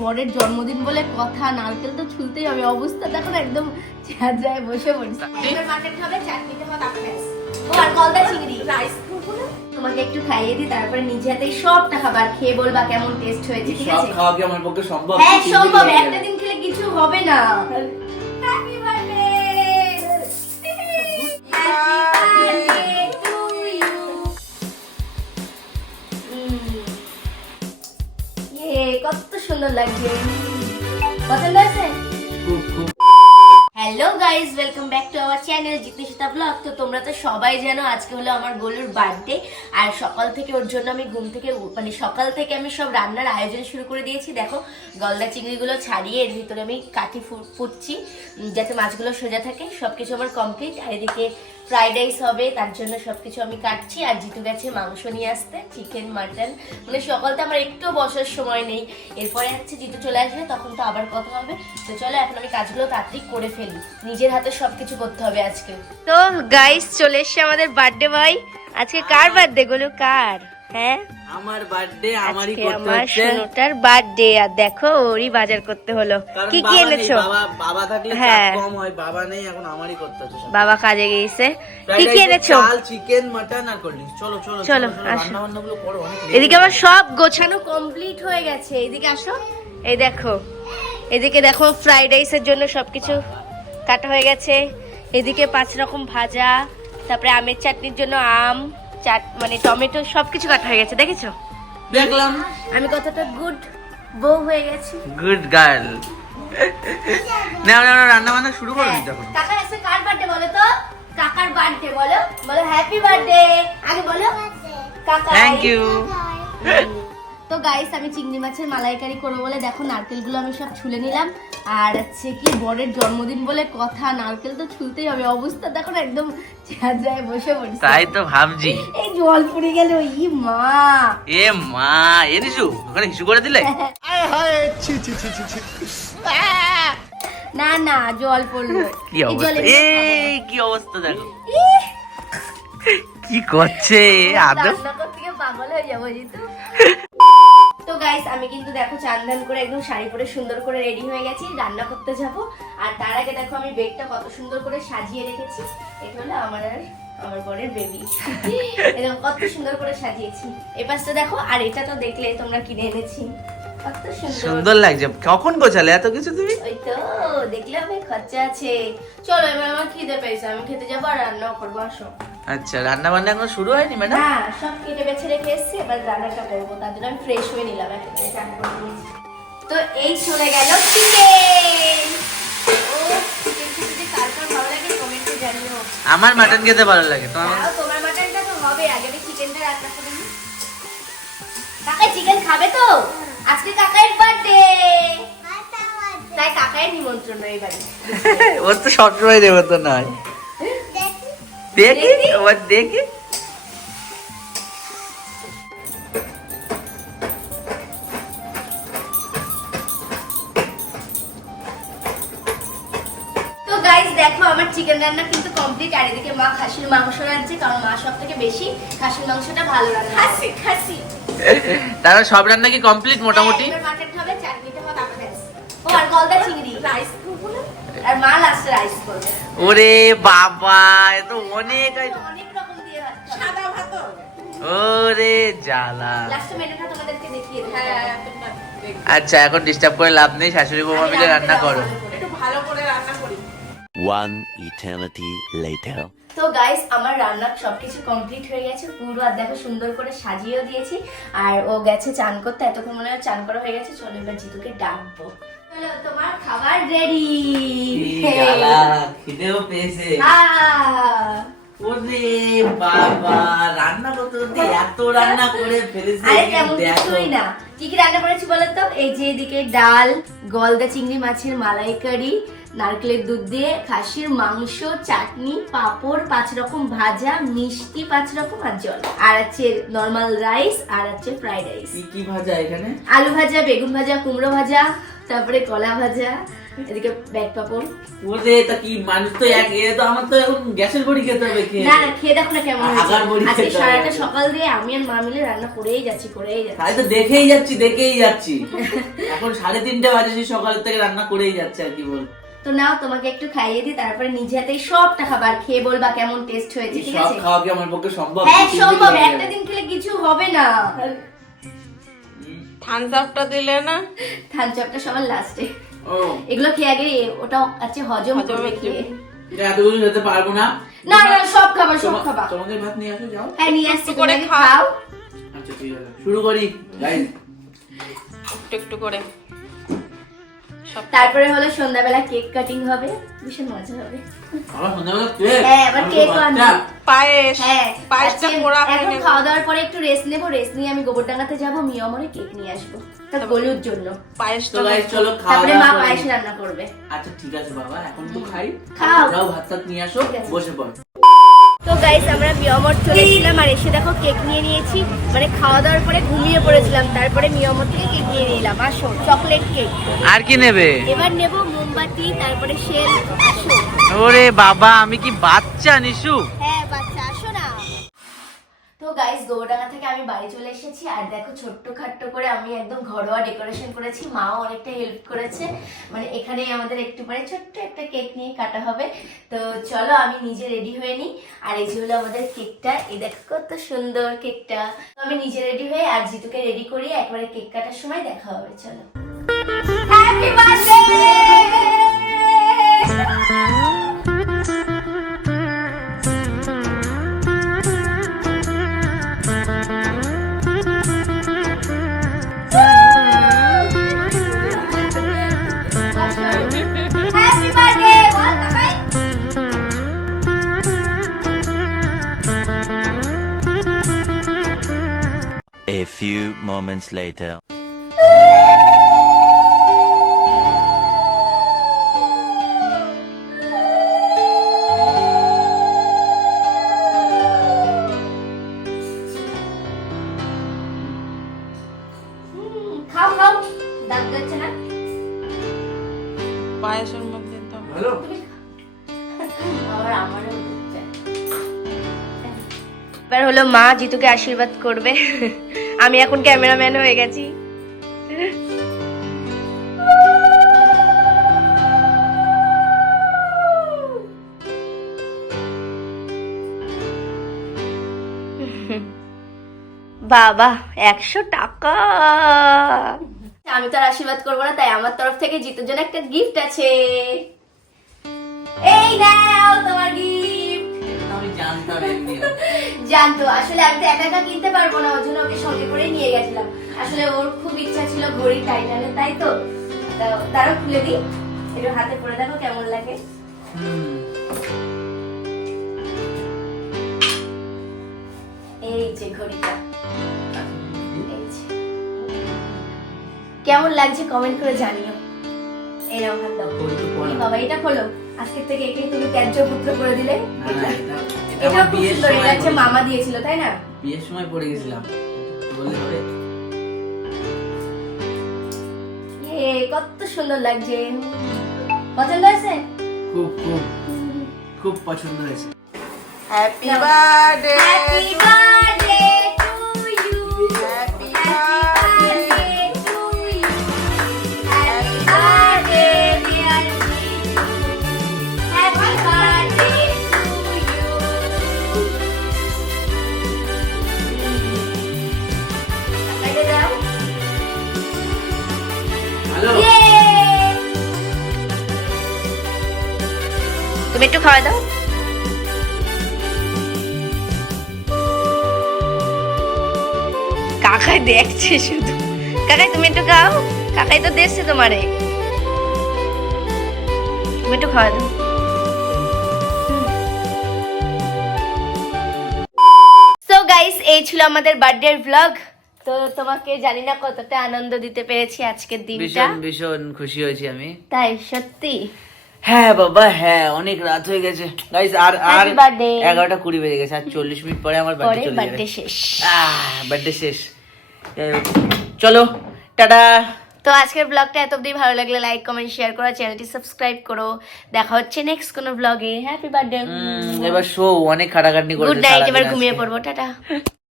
বরের জন্মদিন বলে কথা নারকেল তো ছুলতেই হবে। অবস্থা দেখো না একদম চেহারায় বসে পড়ছে। তোমাকে একটু খাইয়ে দিই তারপরে নিজে হাতে সবটা খাবার খেয়ে বলবা কেমন টেস্ট হয়েছে ঠিক সব আছে? খাওয়া কি আমার পক্ষে সম্ভব? হ্যাঁ সম্ভব। একটা দিন খেলে কিছু হবে না। সুন্দর লাগছে পছন্দ খুব hello guys welcome back to our channel Jitnishita vlog তো তোমরা তো সবাই জানো আজকে হলো আমার গোলুর বার্থডে আর সকাল থেকে ওর জন্য আমি ঘুম থেকে মানে সকাল থেকে আমি সব রান্নার আয়োজন শুরু করে দিয়েছি। দেখো গলদা চিংড়িগুলো ছাড়িয়ে এর ভিতরে আমি কাঠি ফুটছি যাতে মাছগুলো সোজা থাকে সব কিছু আমার কমপ্লিট আর এদিকে ফ্রাইড রাইস হবে, তার জন্য সবকিছু আমি কাটছি আর জিতু গেছে মাংস নিয়ে আসতে চিকেন মাটন মানে সকালটা আমার একটু বসার সময় নেই। এরপরে হচ্ছে জিতু চলে আসবে, তখন তো আবার কথা হবে। তো চলো, এখন আমি কাজগুলো তাড়াতাড়ি করে ফেলি। নিজের হাতে সবকিছু করতে হবে আজকে। তো গাইস চলে এসছে আমাদের বার্থডে ভাই আজকে কার বার্থডে গুলো? কার? হ্যাঁ? আমার বার্থডে আমারই করতে আমার হচ্ছে। সোনুটার বার্থডে আর দেখো ওরই বাজার করতে হলো। কি কি এনেছো? বাবা বাবা থাকলে হ্যাঁ। চাপ কম হয় বাবা নেই এখন আমারই করতে হচ্ছে বাবা কাজে গিয়েছে। কি কি এনেছো? চাল চিকেন মাটন আর কোল্ড চলো চলো চলো, রান্না করো এদিকে আমার সব গোছানো কমপ্লিট হয়ে গেছে। এদিকে আসো। এই দেখো। এদিকে দেখো ফ্রাইড রাইসের জন্য সবকিছু কাটা হয়ে গেছে। এদিকে পাঁচ রকম ভাজা তারপরে আমের চাটনির জন্য আম চাট মানে টমেটো সবকিছু কাটা হয়ে গেছে দেখেছ? দেখলাম। আমি কতটা গুড বউ হয়ে গেছি। গুড গার্ল না না না রান্না বান্না শুরু করো হ্যাঁ, তখন কাকার আজকে কার বার্থডে বলো তো? কাকার বার্থডে বলো। বলো হ্যাপি বার্থডে আগে বলো। কাকা থ্যাংক ইউ তো গাইস আমি চিংড়ি মাছের মালাইকারি করব বলে দেখো নারকেলগুলো আমি সব ছুলে নিলাম। আর হচ্ছে কি বরের জন্মদিন বলে কথা নারকেল তো ছুলতেই হবে অবস্থা দেখো না একদম চেহারায় বসে পড়ছে। তাই তো ভাবছি। এই জল পড়ে গেল ই মা। এ মা এ নিশু ওখানে হিসু করে দিলে? না না জল পড়ল। কি এই অবস্থা? জলে এই কি অবস্থা দেখো। কি করছে? আদৌ রান্না করতে গিয়ে পাগল হয়ে যাব জিতু। তো গাইস আমি কিন্তু দেখো চান করে একদম শাড়ি পরে সুন্দর করে রেডি হয়ে গেছি রান্না করতে যাব। আর তার আগে দেখো আমি বেডটা কত সুন্দর করে সাজিয়ে রেখেছি। এটা হলো আমার আর আমার বরের বেবি এরকম কত সুন্দর করে সাজিয়েছি। এই পাশটা দেখো আর এটা তো দেখলে তোমরা কিনে এনেছি। কত সুন্দর। সুন্দর লাগছে। কখন গোছালে এত কিছু তুমি? ওই তো দেখলে হবে খরচা আছে। চলো এবার আমার খিদে পেয়েছে আমি খেতে যাব আর রান্নাও করব আসো। আচ্ছা রান্না বান্না এখন শুরু হয়নি ম্যাডাম? হ্যাঁ সব কেটে বেছে রেখে এসেছি এবার রান্নাটা করব তার জন্য আমি ফ্রেশ হয়ে নিলাম একেবারে চান করে নিয়েছি। তো এই চলে গেল চিকেন ও চিকেন খেতে কার কার ভালো লাগে? কমেন্টে জানিও। আমার মাটন খেতে ভালো লাগে তো আমার তোমার মাটনটা তো হবে আগে আমি চিকেনটা রান্না করে নিই। কাকা চিকেন খাবে তো? আজকে কাকাইয়ের বার্থডে তাই কাকাইয়ের নিমন্ত্রণ এবারে। ওর তো সবসময় দেবো তো নয় দেখি দেখি? ওর দেখি। গাইস দেখো আমার চিকেন রান্না কিন্তু কমপ্লিট আর এদিকে মা খাসির মাংস রাঁধছে কারণ মা সব থেকে বেশি খাসির মাংসটা ভালো রান্না খাসি খাসি। তারা সব রান্না কি কমপ্লিট মোটামুটি? মাটন হবে চাটনিটা হবে ও আর গলদা চিংড়ি। রাইস আর মা লাস্টে রাইস করবে। ওরে বাবা এ তো অনেক অনেক রকম দিয়ে সাদা ভাত ওরে জ্বালা। লাস্টে মেনুটা তোমাদেরকে দেখিয়ে দেবো হ্যাঁ আচ্ছা এখন ডিস্টার্ব করে লাভ নেই। শাশুড়ি বৌমা মিলে রান্না করো। একটু ভালো করে রান্না করি। One eternity later. তো গাইস আমার রান্নার সবকিছু কমপ্লিট হয়ে গেছে। পুরো আর দেখো সুন্দর করে সাজিয়েও দিয়েছি। আর ও গেছে চান করতে। এতক্ষণ মনে হয় চান করা হয়ে গেছে। চলো এবার জিতুকে ডাকবো। চলো তোমার খাবার রেডি খিদেও পেয়েছে। হ্যাঁ। ওরে বাবা রান্না করতে করতে এত রান্না করে ফেলেছে আরে তেমন কিছুই না। কি কি রান্না করেছি বলো তো? এই যে এদিকে ডাল গলদা চিংড়ি মাছের মালাইকারি নারকেলের দুধ দিয়ে খাসির মাংস চাটনি পাঁপড় পাঁচ রকম ভাজা মিষ্টি পাঁচ রকম আর জল। আর আছে নর্মাল রাইস আর আছে ফ্রাইড রাইস কি কি ভাজা এখানে? আলু ভাজা বেগুন ভাজা কুমড়ো ভাজা তারপরে কলা ভাজা এদিকে ব্যাগ পাপড়। ওরে তা কি মানুষ তো এক এ তো আমার তো এখন গ্যাসের বড়ি খেতে হবে খেয়ে না না খেয়ে দেখো না কেমন হয়েছে। আজকে। সারাটা সকাল দিয়ে আমি আর মা মিলে রান্না করেই যাচ্ছি করেই যাচ্ছি। তাই তো দেখেই যাচ্ছি দেখেই যাচ্ছি। এখন সাড়ে তিনটে বাজে সেই সকাল থেকে রান্না করেই যাচ্ছে আর কি বল। তো নাও তোমাকে একটু খাইয়ে দিই তারপরে নিজে হাতেই সবটা খাবার খেয়ে বলবা কেমন টেস্ট হয়েছে ঠিক আছে? সব খাওয়া কি আমার পক্ষে সম্ভব? হ্যাঁ সম্ভব একটা দিন খেলে কিছু হবে না। থামস আপটা দিলে না? থান চাপটা সবার লাস্টে ও। এগুলো খেয়ে আগে ওটা আছে হজম। খেয়ে? এতগুলো খেতে পারব না। না না সব খাবার সব খাবার। তোমাদের ভাত নিয়ে আসো যাও। হ্যাঁ নিয়ে আসছি করে করে খাও। আচ্ছা ঠিক আছে। শুরু করি গাইস একটু একটু করে। সব তারপরে হলো সন্ধ্যাবেলা কেক কাটিং হবে। ভীষণ মজা হবে। হ্যাঁ, আমি তো। পায়েস। হ্যাঁ রেস্ট নিয়ে গোবরডাঙ্গাতে যাব মিয়মরে কেক নিয়ে আসব। তার গলুর জন্য। তো চলো তারপরে মা পায়েস রান্না করবে। আচ্ছা ঠিক আছে বাবা এখন তো খাই। খাও। ভাত টাত নিয়ে আসো বসে পড়। তো গাইস আমরা মিয়মর চলেছিলাম আর এসে দেখো কেক নিয়ে নিয়েছি। মানে খাওয়া দাওয়ার পরে ঘুমিয়ে পড়েছিলাম তারপরে মিয়মর থেকে কেক নিয়ে নিলাম। আসো চকলেট কেক আর কি নেবে? এবার নেব মোমবাতি তারপরে শেল আসো। ওরে বাবা আমি কি বাচ্চা নিশু? হ্যাঁ বাচ্চা আসো না। তো গাইস গৌরডাঙ্গা থেকে আমি বাড়ি চলে এসেছি আর দেখো ছোট্ট খাট্ট করে আমি একদম ঘরোয়া ডেকোরেশন করেছি মাও অনেকটা হেল্প করেছে। মানে এখানে আমাদের একটু পরে ছোট্ট একটা কেক নিয়ে কাটা হবে। তো চলো আমি নিজে রেডি হয়ে নিই। আর এই যে হলো আমাদের কেকটা এই দেখো কত সুন্দর কেকটা তো আমি নিজে রেডি হয়ে আর জিতুকে রেডি করি একবারে কেক কাটার সময় দেখা হবে চলো। Moments later. হুম, খাও খাও। দাঁত যাচ্ছে না? পায়েসের মধ্যে তো। ভালো আবার আমারও হচ্ছে। এবার হলো মা জিতুকে আশীর্বাদ করবে। আমি এখন ক্যামেরাম্যান হয়ে গেছি। বাবা, একশো টাকা। আমি তো আর আশীর্বাদ করব না, তাই আমার তরফ থেকে জিতুর জন্য একটা গিফট আছে। এই তোমার গিফট জানতো। আসলে আমি তো একা একা কিনতে পারব না ওর জন্য ওকে সঙ্গে করে নিয়ে গেছিলাম। আসলে ওর খুব ইচ্ছা ছিল ঘড়ি টাইটানের তাই তো? তারও খুলে দিই। একটু হাতে পরে দেখো কেমন লাগে। এই যে ঘড়িটা। এই যে। কেমন লাগছে কমেন্ট করে জানিও। নাও হাত দাও। বাবা এটা খোলো। আজকে থেকে একে তুমি ত্যায্য পুত্র করে দিলে। এটা- খুব সুন্দর এটা হচ্ছে মামা দিয়েছিল তাই না? বিয়ের সময় পড়ে গেছিলাম। বললে এ কত সুন্দর লাগছে। পছন্দ হয়েছে? খুব খুব খুব পছন্দ হয়েছে। হ্যাপি বার্থডে হ্যাপি বার্থডে তুমি একটু খাওয়া দাও। কাকাই দেখছে শুধু। কাকাই তুমি একটু খাও। কাকাই তো দেখছে তোমারে। তুমি একটু খাওয়া দাও। সো গাইস এই ছিল আমাদের বার্থডে ব্লগ তো তোমাকে জানি না কতটা আনন্দ দিতে পেরেছি আজকের দিনটা। ভীষণ ভীষণ খুশি হয়েছি আমি। তাই সত্যি। হ্যাঁ বাবা হ্যাঁ অনেক রাত হয়ে গেছে। গাইস আর আর এগারোটা কুড়ি বেজে গেছে আর চল্লিশ মিনিট পরে আমার পরে বাড়ি চলে বার্থডে যাবে শেষ। বার্থডে শেষ। চলো টাটা। তো আজকের ব্লগটা এত অব্দি ভালো লাগলে লাইক কমেন্ট শেয়ার করো চ্যানেলটি সাবস্ক্রাইব করো। দেখা হচ্ছে নেক্সট কোনো ব্লগে হ্যাপি বার্থডে এবার শো অনেক খাটাখাটনি করেছে গুড নাইট এবার ঘুমিয়ে পড়ব টাটা।